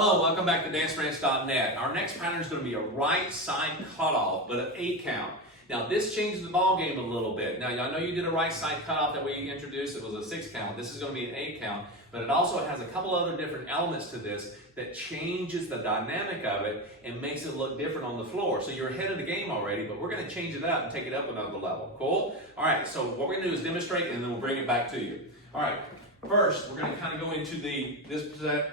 Hello, welcome back to DanceRanch.net. Our next pattern is going to be a right side cutoff, but an 8 count. Now this changes the ball game a little bit. Now I know you did a right side cutoff that we introduced. It was a 6 count. This is going to be an 8 count, but it also has a couple other different elements to this that changes the dynamic of it and makes it look different on the floor. So you're ahead of the game already, but we're going to change it up and take it up another level. Cool? All right, so what we're going to do is demonstrate and then we'll bring it back to you. All right. First, we're going to kind of go into this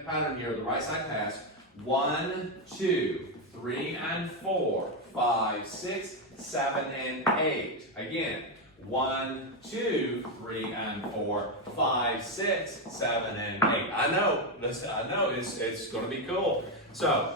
pattern here, the right side pass. 1, 2, 3, and 4, 5, 6, 7, and 8. Again, 1, 2, 3, and 4, 5, 6, 7, and 8. I know it's going to be cool. So,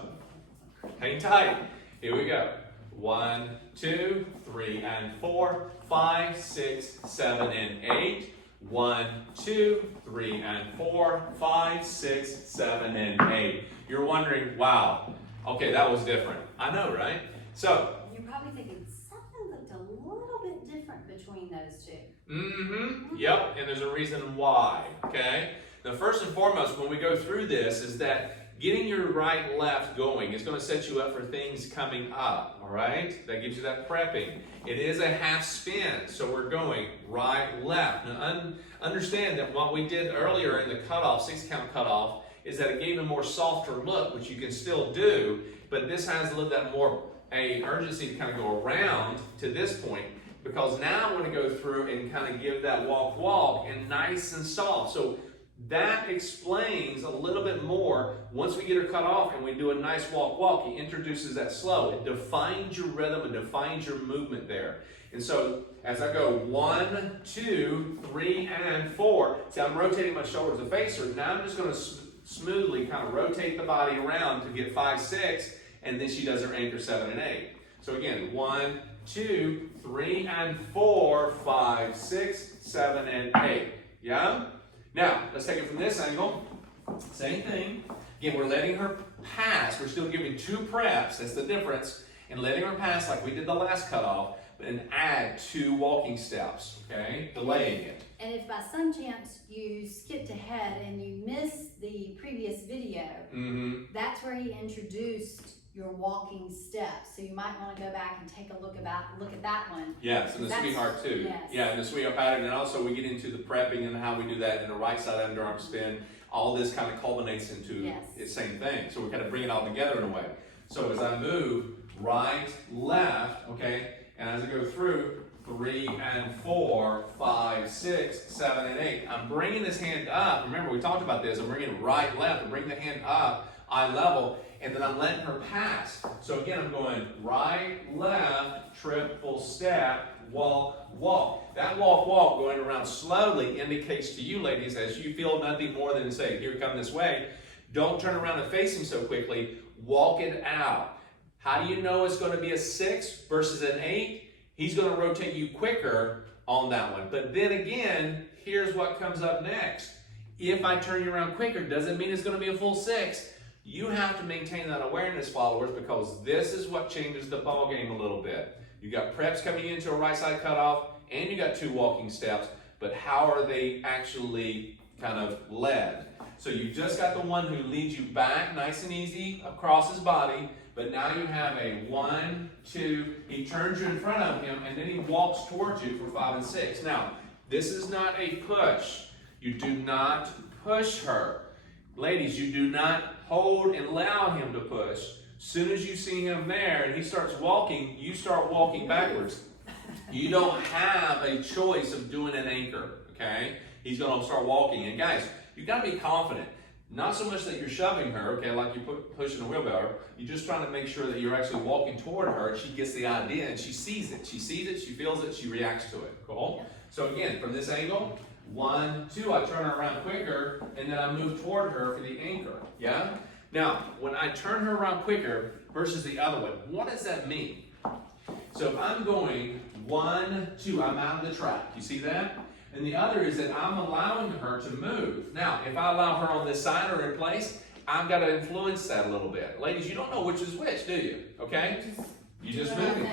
hang tight. Here we go. 1, 2, 3, and 4, 5, 6, 7, and 8. 1, 2, 3, and 4, 5, 6, 7, and 8. You're wondering, wow, okay, that was different. I know, right? So, you're probably thinking something looked a little bit different between those two. Yep, and there's a reason why, okay? Now, first and foremost, when we go through this, is that getting your right left going is going to set you up for things coming up, all right? That gives you that prepping. It is a half spin, so we're going right, left. Now, understand that what we did earlier in the cutoff, 6 count cutoff, is that it gave a more softer look, which you can still do, but this has a little bit more urgency to kind of go around to this point, because now I want to go through and kind of give that walk and nice and soft. So that explains a little bit more. Once we get her cut off and we do a nice walk, he introduces that slow. It defines your rhythm and defines your movement there. And so as I go 1, 2, 3, and 4, see, I'm rotating my shoulders to face her. Now I'm just going to smoothly kind of rotate the body around to get 5, 6, and then she does her anchor 7 and 8. So again, 1, 2, 3, and 4, 5, 6, 7, and 8. Yeah? Now, let's take it from this angle. Same thing. Again, we're letting her pass. We're still giving 2 preps. That's the difference. And letting her pass like we did the last cutoff, and add 2 walking steps, okay? Delaying it. And if by some chance you skipped ahead and you missed the previous video, that's where he introduced your walking steps. So you might want to go back and take a look at that one. Yes, and the sweetheart too. Yes. Yeah, and the sweetheart pattern, and also we get into the prepping and how we do that in the right side underarm spin. All this kind of culminates into the same thing. So we kind of bring it all together in a way. So as I move right, left, okay, and as I go through 3 and 4, 5, 6, 7, and 8, I'm bringing this hand up. Remember, we talked about this. I'm bringing it right, left. I'm bringing the hand up, eye level, and then I'm letting her pass. So again, I'm going right, left, triple step, walk, walk. That walk, walk, going around slowly indicates to you, ladies, as you feel nothing more than say, here, come this way. Don't turn around and face him so quickly. Walk it out. How do you know it's going to be a 6 versus an 8? He's going to rotate you quicker on that one. But then again, here's what comes up next. If I turn you around quicker, doesn't mean it's going to be a full 6. You have to maintain that awareness, followers, because this is what changes the ball game a little bit. You got preps coming into a right side cutoff, and you got 2 walking steps, but how are they actually kind of led? So you just got the one who leads you back nice and easy across his body, but now you have a 1, 2, he turns you in front of him, and then he walks towards you for 5 and 6. Now, this is not a push. You do not push her. Ladies, you do not hold and allow him to push. As soon as you see him there and he starts walking, you start walking backwards. You don't have a choice of doing an anchor, okay? He's going to start walking. And guys, you got to be confident. Not so much that you're shoving her, okay, like you're pushing a wheelbarrow. You're just trying to make sure that you're actually walking toward her, and she gets the idea, and she sees it. She sees it, she feels it, she reacts to it. Cool? So again, from this angle, 1, 2, I turn her around quicker, and then I move toward her for the anchor. Yeah? Now, when I turn her around quicker versus the other one, what does that mean? So if I'm going 1, 2, I'm out of the track. You see that? And the other is that I'm allowing her to move. Now, if I allow her on this side or in place, I've got to influence that a little bit. Ladies, you don't know which is which, do you? Okay? You just move it.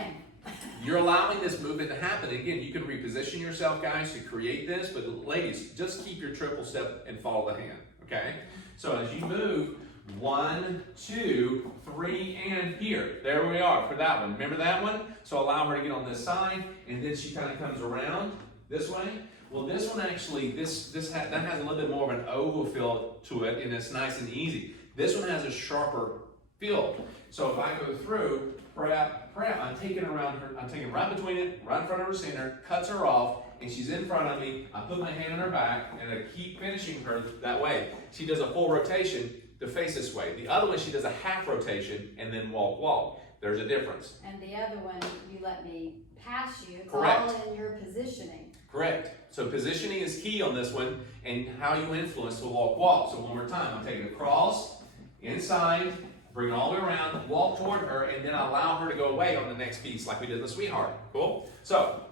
You're allowing this movement to happen. Again, you can reposition yourself, guys, to create this, but ladies, just keep your triple step and follow the hand, okay? So as you move 1, 2, 3, and here. There we are for that one. Remember that one? So allow her to get on this side, and then she kind of comes around this way. Well, this one actually, that has a little bit more of an oval feel to it, and it's nice and easy. This one has a sharper feel. So if I go through, prep, I'm taking around her, I'm taking right between it, right in front of her center, cuts her off, and she's in front of me. I put my hand on her back, and I keep finishing her that way. She does a full rotation to face this way. The other one, she does a half rotation, and then walk, walk. There's a difference. And the other one, you let me pass you. It's Correct. all in your positioning. Correct. So positioning is key on this one, and how you influence the walk, walk. So one more time, I'm taking across, inside, bring it all the way around, walk toward her, and then allow her to go away on the next piece like we did the sweetheart. Cool? So,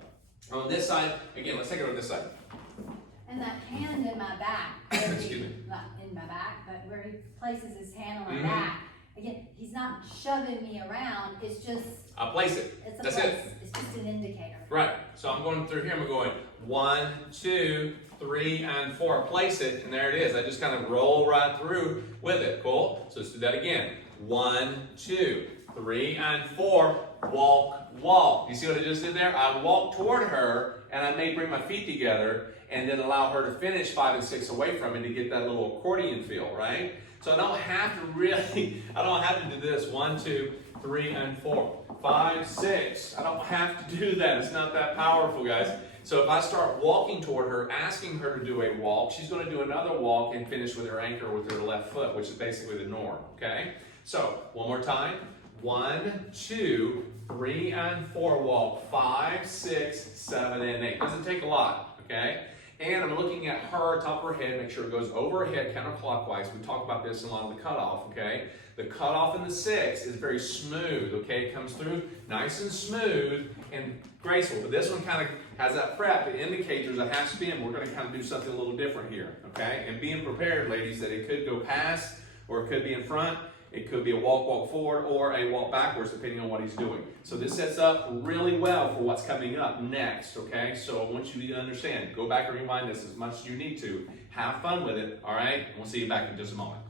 on this side, again, let's take it on this side. And that hand in my back, Excuse me. not in my back, but where he places his hand on my back, again, he's not shoving me around, it's just, I'll place it. it's a That's place. it. It's just an indicator. Right. So I'm going through here, I'm going 1, 2, 3, and 4. Place it, and there it is. I just kind of roll right through with it. Cool? So let's do that again. 1, 2, 3, and 4. Walk, walk. You see what I just did there? I walk toward her, and I may bring my feet together, and then allow her to finish 5 and 6 away from me to get that little accordion feel, right? So I don't have to really, I don't have to do this. 1, 2, 3, and 4. 5, 6. I don't have to do that. It's not that powerful, guys. So if I start walking toward her, asking her to do a walk, she's going to do another walk and finish with her anchor with her left foot, which is basically the norm, okay? So, one more time. 1, 2, 3, and 4 walk. 5, 6, 7, and 8. Doesn't take a lot, okay? And I'm looking at her, top of her head, make sure it goes over her head counterclockwise. We talked about this in a lot of the cutoff, okay? The cutoff in the 6 is very smooth, okay? It comes through nice and smooth and graceful. But this one kind of has that prep to indicate there's a half spin. We're going to kind of do something a little different here, okay? And being prepared, ladies, that it could go past or it could be in front. It could be a walk, walk forward, or a walk backwards, depending on what he's doing. So this sets up really well for what's coming up next, okay? So I want you to understand. Go back and rewind this as much as you need to. Have fun with it, all right? We'll see you back in just a moment.